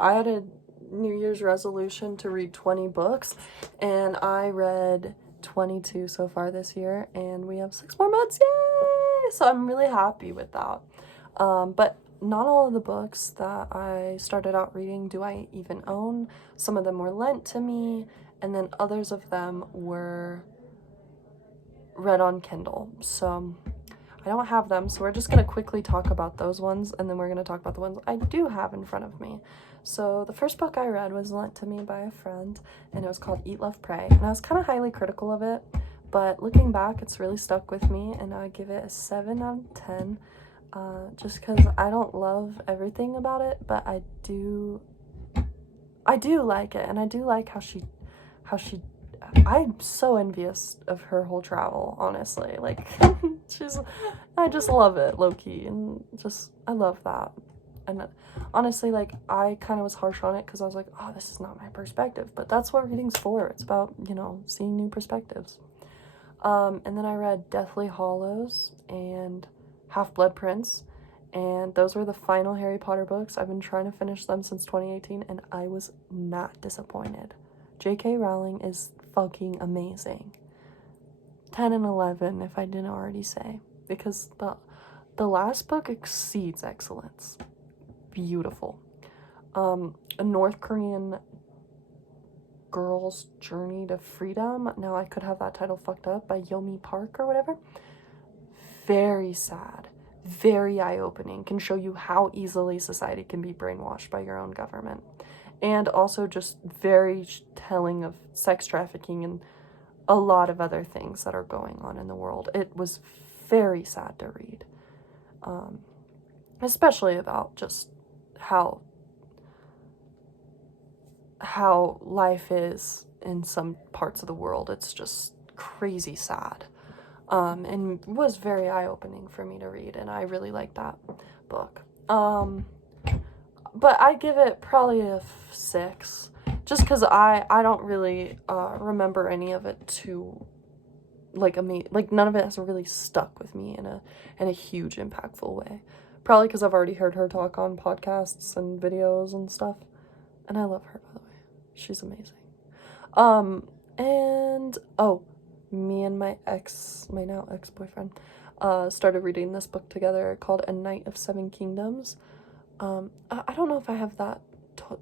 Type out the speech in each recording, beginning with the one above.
I had a New Year's resolution to read 20 books, and I read 22 so far this year, and we have 6 more months, yay! So I'm really happy with that. But not all of the books that I started out reading do I even own. Some of them were lent to me, and then others of them were read on Kindle. So I don't have them, so we're just going to quickly talk about those ones, and then we're going to talk about the ones I do have in front of me. So the first book I read was lent to me by a friend, and it was called Eat, Love, Pray, and I was kind of highly critical of it, but looking back, it's really stuck with me, and I give it a 7 out of 10, just because I don't love everything about it, but I do like it, and I do like how she I'm so envious of her whole travel, honestly. Like, I just love it, low-key, and I love that. And honestly, like, I kind of was harsh on it because I was like, oh, this is not my perspective, but that's what reading's for. It's about, seeing new perspectives. And then I read Deathly Hallows and Half-Blood Prince, and those were the final Harry Potter books. I've been trying to finish them since 2018, and I was not disappointed. J.K. Rowling is fucking amazing. 10 and 11 if I didn't already say, because the last book exceeds excellence. Beautiful. A North Korean girl's journey to freedom. Now I could have that title fucked up, by Yomi Park or whatever. Very sad, very eye-opening, can show you how easily society can be brainwashed by your own government. And also just very telling of sex trafficking and a lot of other things that are going on in the world. It was very sad to read. Especially about just how life is in some parts of the world. It's just crazy sad. And was very eye-opening for me to read, and I really liked that book. But I give it probably a 6, just because I don't really remember any of it too, like none of it has really stuck with me in a huge impactful way. Probably because I've already heard her talk on podcasts and videos and stuff, and I love her, by the way. She's amazing. And me and my now ex-boyfriend started reading this book together called A Knight of Seven Kingdoms. I don't know if I have that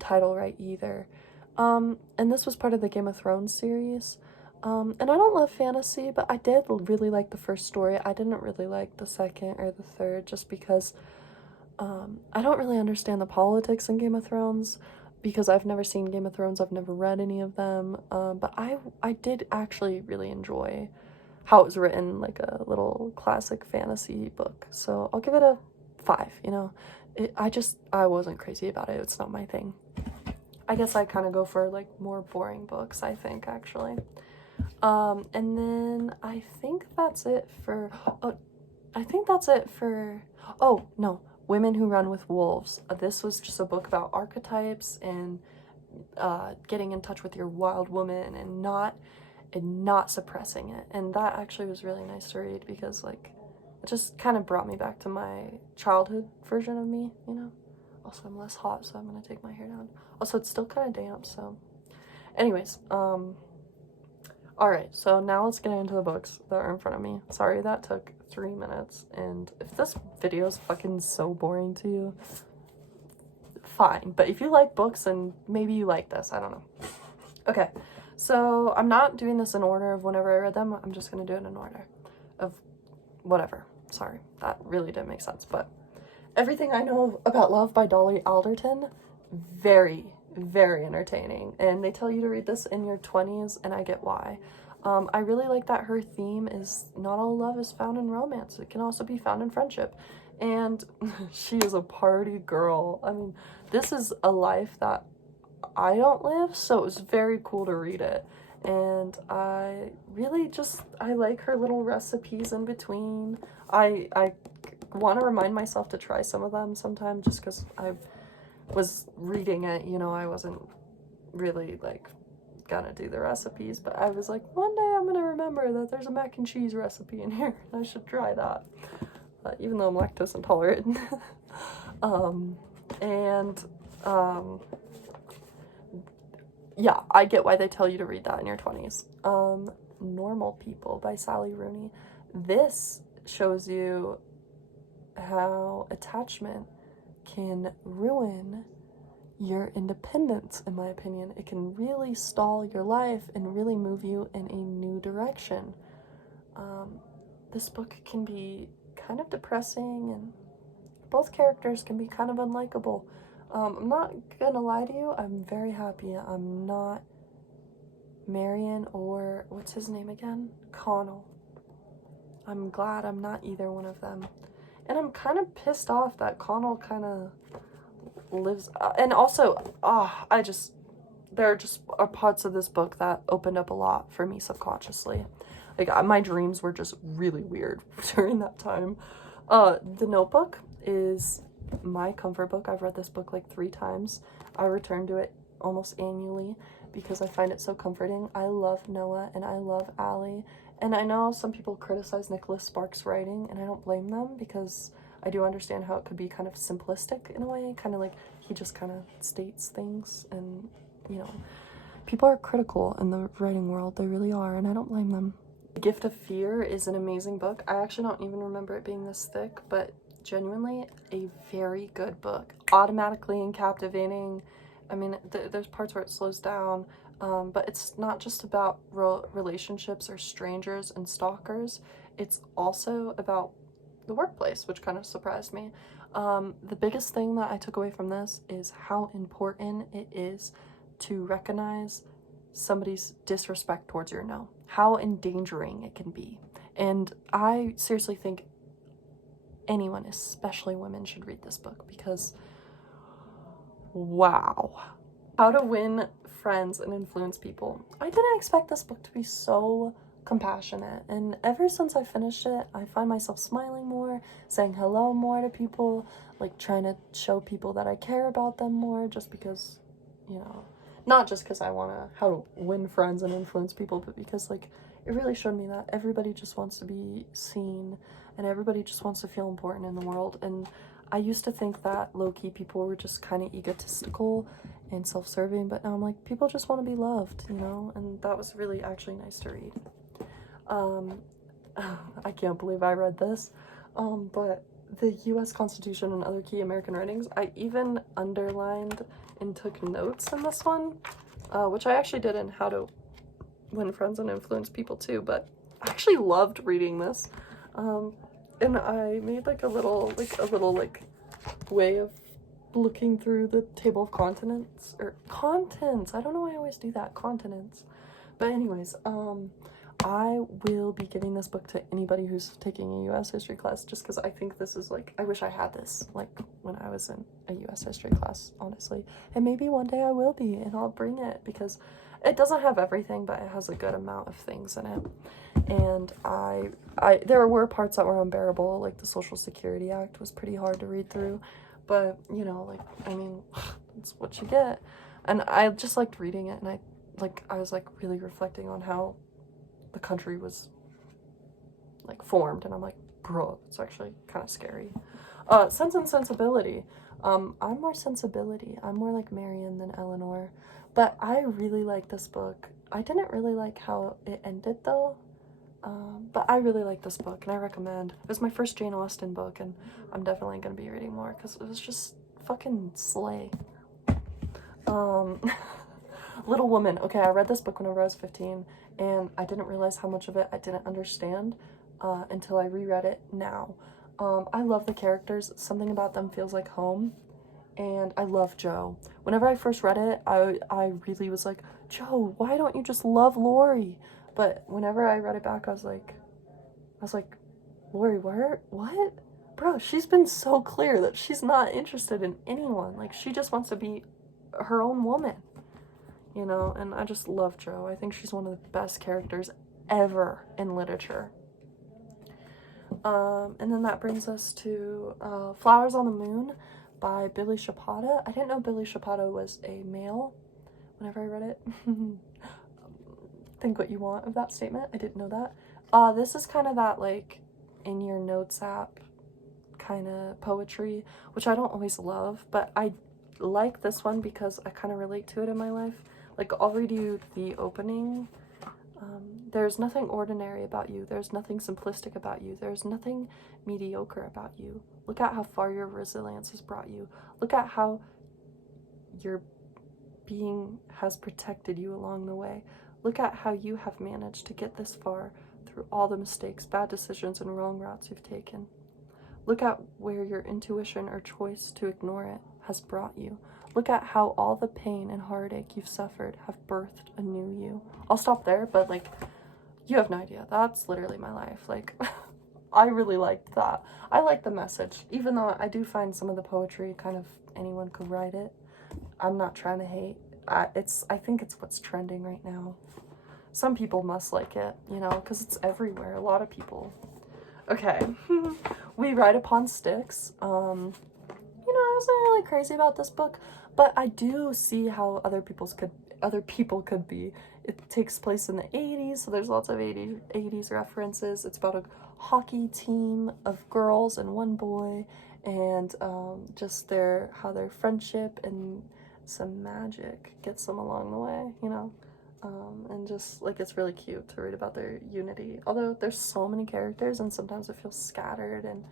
title right either. And this was part of the Game of Thrones series. And I don't love fantasy, but I did really like the first story. I didn't really like the second or the third, just because I don't really understand the politics in Game of Thrones, because I've never seen Game of Thrones. I've never read any of them. But I did actually really enjoy how it was written, like a little classic fantasy book. So I'll give it a 5, I wasn't crazy about it. It's not my thing. I guess I kind of go for like more boring books, I think, actually. And then I think that's it for, oh no, Women Who Run with Wolves. This was just a book about archetypes and getting in touch with your wild woman and not suppressing it. And that actually was really nice to read, because like it just kind of brought me back to my childhood version of me, Also, I'm less hot, so I'm gonna take my hair down. Also, it's still kind of damp, so anyways, alright, so now let's get into the books that are in front of me. Sorry that took 3 minutes, and if this video is fucking so boring to you, fine. But if you like books, and maybe you like this, I don't know. Okay, so I'm not doing this in order of whenever I read them. I'm just gonna do it in order of whatever. Sorry, that really didn't make sense. But Everything I Know About Love by Dolly Alderton, very, very entertaining. And they tell you to read this in your 20s, and I get why. I really like that her theme is not all love is found in romance. It can also be found in friendship. And she is a party girl. I mean, this is a life that I don't live, so it was very cool to read it. And I really I like her little recipes in between. I want to remind myself to try some of them sometime, just because I was reading it, I wasn't really like gonna do the recipes, but I was like, one day I'm gonna remember that there's a mac and cheese recipe in here. I should try that, even though I'm lactose intolerant. And Yeah, I get why they tell you to read that in your 20s. Normal People by Sally Rooney. This shows you how attachment can ruin your independence, in my opinion. It can really stall your life and really move you in a new direction. This book can be kind of depressing, and both characters can be kind of unlikable. I'm not gonna lie to you, I'm very happy I'm not Marion or, what's his name again? Connell. I'm glad I'm not either one of them. And I'm kind of pissed off that Connell kind of lives, and also, there just are parts of this book that opened up a lot for me subconsciously. Like, my dreams were just really weird during that time. The Notebook is my comfort book. I've read this book like 3 times. I return to it almost annually because I find it so comforting. I love Noah and I love Allie. And I know some people criticize Nicholas Sparks' writing, and I don't blame them because I do understand how it could be kind of simplistic in a way, kind of like he just kind of states things, and, you know, people are critical in the writing world. They really are, and I don't blame them. The Gift of Fear is an amazing book. I actually don't even remember it being this thick, but genuinely a very good book. Automatically and captivating. I mean, there's parts where it slows down, but it's not just about relationships or strangers and stalkers. It's also about the workplace, which kind of surprised me. The biggest thing that I took away from this is how important it is to recognize somebody's disrespect towards your no, how endangering it can be. And I seriously think anyone, especially women, should read this book because, wow. How to Win Friends and Influence People. I didn't expect this book to be so compassionate, and ever since I finished it, I find myself smiling more, saying hello more to people, like trying to show people that I care about them more, just because, you know, not just because I want to how to win friends and influence people, but because, like, it really showed me that everybody just wants to be seen and everybody just wants to feel important in the world. And I used to think that low-key people were just kind of egotistical and self-serving, but now I'm like, people just want to be loved, you know, and that was really actually nice to read. I can't believe I read this, but the U.S. Constitution and Other Key American Writings, I even underlined and took notes in this one, which I actually did in How to Win Friends and Influence People too, but I actually loved reading this, and I made like a little way of looking through the table of contents, or contents, I don't know why I always do that, continents, but anyways, I will be giving this book to anybody who's taking a U.S. history class, just because I think this is, like, I wish I had this, like, when I was in a U.S. history class, honestly. And maybe one day I will be, and I'll bring it, because it doesn't have everything, but it has a good amount of things in it. And there were parts that were unbearable, like the Social Security Act was pretty hard to read through, but, you know, like, I mean, that's what you get. And I just liked reading it, and I was, like, really reflecting on how the country was, like, formed, and I'm like, bro, it's actually kind of scary. Sense and Sensibility. I'm more sensibility. I'm more like Marion than Eleanor, but I really like this book. I didn't really like how it ended, though, but I really like this book, and I recommend. It was my first Jane Austen book, and I'm definitely going to be reading more, because it was just fucking slay. Little Woman. Okay, I read this book whenever I was 15, and I didn't realize how much of it I didn't understand until I reread it now. I love the characters. Something about them feels like home, and I love Joe. Whenever I first read it, I really was like, Joe, why don't you just love Lori? But whenever I read it back, I was like, Lori, what? Bro, she's been so clear that she's not interested in anyone. Like, she just wants to be her own woman, you know? And I just love Joe. I think she's one of the best characters ever in literature. And then that brings us to Flowers on the Moon by Billy Chapata. I didn't know Billy Chapata was a male whenever I read it. Think what you want of that statement. I didn't know that. This is kind of that, like, in your notes app kind of poetry, which I don't always love, but I like this one because I kind of relate to it in my life. Like, I'll read you the opening. There's nothing ordinary about you. There's nothing simplistic about you. There's nothing mediocre about you. Look at how far your resilience has brought you. Look at how your being has protected you along the way. Look at how you have managed to get this far through all the mistakes, bad decisions, and wrong routes you've taken. Look at where your intuition or choice to ignore it has brought you. Look at how all the pain and heartache you've suffered have birthed a new you. I'll stop there, but like, you have no idea. That's literally my life. Like, I really liked that. I like the message, even though I do find some of the poetry kind of anyone could write it. I'm not trying to hate. I think it's what's trending right now. Some people must like it, you know, because it's everywhere. A lot of people. Okay. We Ride Upon Sticks. You know, I wasn't really crazy about this book, but I do see how other people could be. It takes place in the 80s, so there's lots of 80s references. It's about a hockey team of girls and one boy, and just how their friendship and some magic gets them along the way, you know. And just like, it's really cute to read about their unity, although there's so many characters and sometimes it feels scattered, and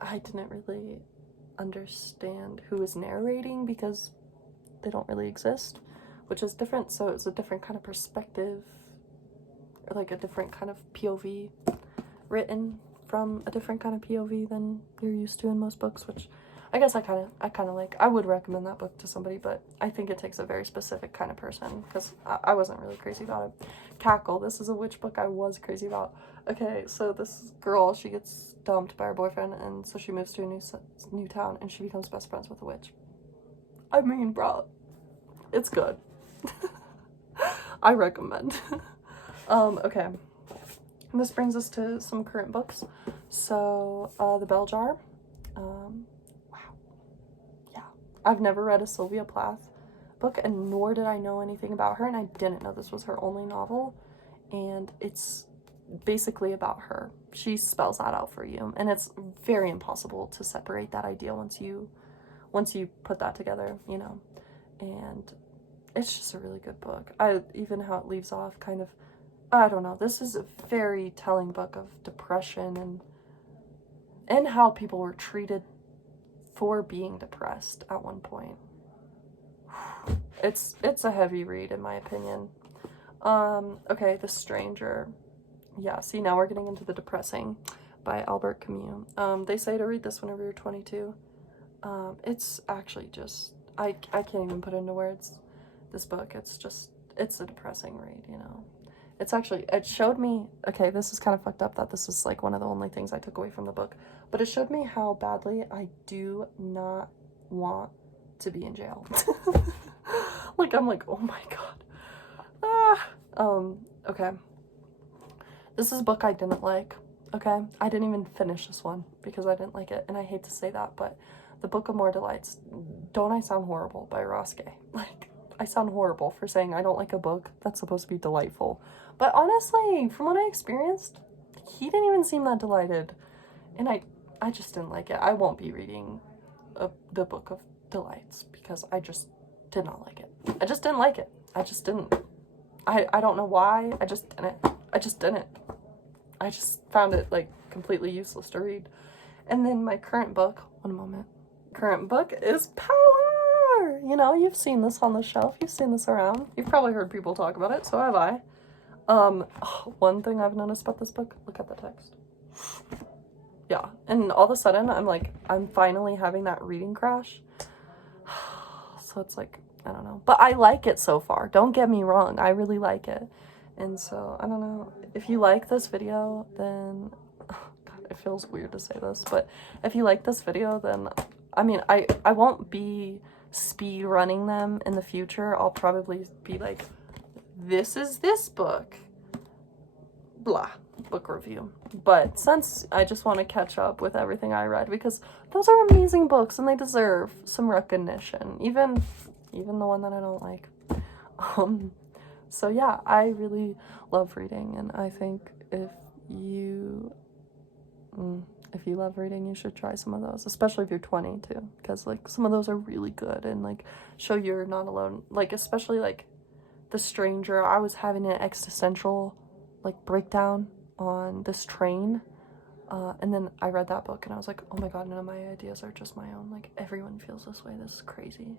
I didn't really understand who is narrating because they don't really exist, which is different. So it's a different kind of perspective, or like a different kind of POV, written from a different kind of POV than you're used to in most books, which I guess I kind of like. I would recommend that book to somebody, but I think it takes a very specific kind of person, because I wasn't really crazy about it. Cackle. This is a witch book I was crazy about. Okay, so this girl, she gets dumped by her boyfriend, and so she moves to a new town, and she becomes best friends with a witch. I mean, bro, it's good. I recommend. Okay. And this brings us to some current books. So, The Bell Jar. I've never read a Sylvia Plath book, and nor did I know anything about her, and I didn't know this was her only novel, and it's basically about her. She spells that out for you, and it's very impossible to separate that idea once you put that together, you know. And it's just a really good book. Even how it leaves off kind of, I don't know, this is a very telling book of depression and how people were treated for being depressed at one point. It's a heavy read in my opinion. Okay, The Stranger. Yeah, see, now we're getting into the depressing, by Albert Camus. They say to read this whenever you're 22. It's actually just, I can't even put into words this book. It's a depressing read, you know. It showed me, okay, this is kind of fucked up that this is like one of the only things I took away from the book, but it showed me how badly I do not want to be in jail. Like, I'm like, oh my god. Okay. This is a book I didn't like, okay? I didn't even finish this one because I didn't like it, and I hate to say that, but The Book of More Delights, Don't I Sound Horrible, by Ross Gay. Like, I sound horrible for saying I don't like a book that's supposed to be delightful. But honestly, from what I experienced, he didn't even seem that delighted. And I just didn't like it. I won't be reading the Book of Delights because I just did not like it. I just didn't like it. I just didn't. I don't know why. I just didn't. I just found it like completely useless to read. And then my current book, one moment. Current book is Power! You know, you've seen this on the shelf. You've seen this around. You've probably heard people talk about it, so have I. One thing I've noticed about this book, look at the text. Yeah, and all of a sudden, I'm finally having that reading crash. So it's like, I don't know. But I like it so far. Don't get me wrong. I really like it. And so, I don't know. If you like this video, then... Oh, God, it feels weird to say this. But if you like this video, then... I mean, I won't be speed running them in the future. I'll probably be like, this is this book. Blah. Book review. But since I just want to catch up with everything I read, because those are amazing books and they deserve some recognition, even the one that I don't like. So yeah, I really love reading, and I think if you if you love reading, you should try some of those, especially if you're 20 too, because like some of those are really good and like show you're not alone. Like especially like The Stranger, I was having an existential like breakdown on this train, and then I read that book and I was like, oh my god, none of my ideas are just my own, like everyone feels this way, this is crazy.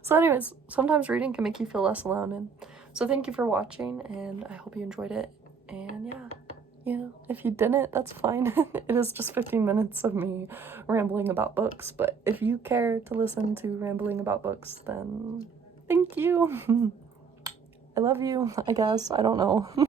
So anyways, sometimes reading can make you feel less alone, and so thank you for watching, and I hope you enjoyed it. And yeah, if you didn't, that's fine. It is just 15 minutes of me rambling about books, but if you care to listen to rambling about books, then thank you. I love you, I guess, I don't know.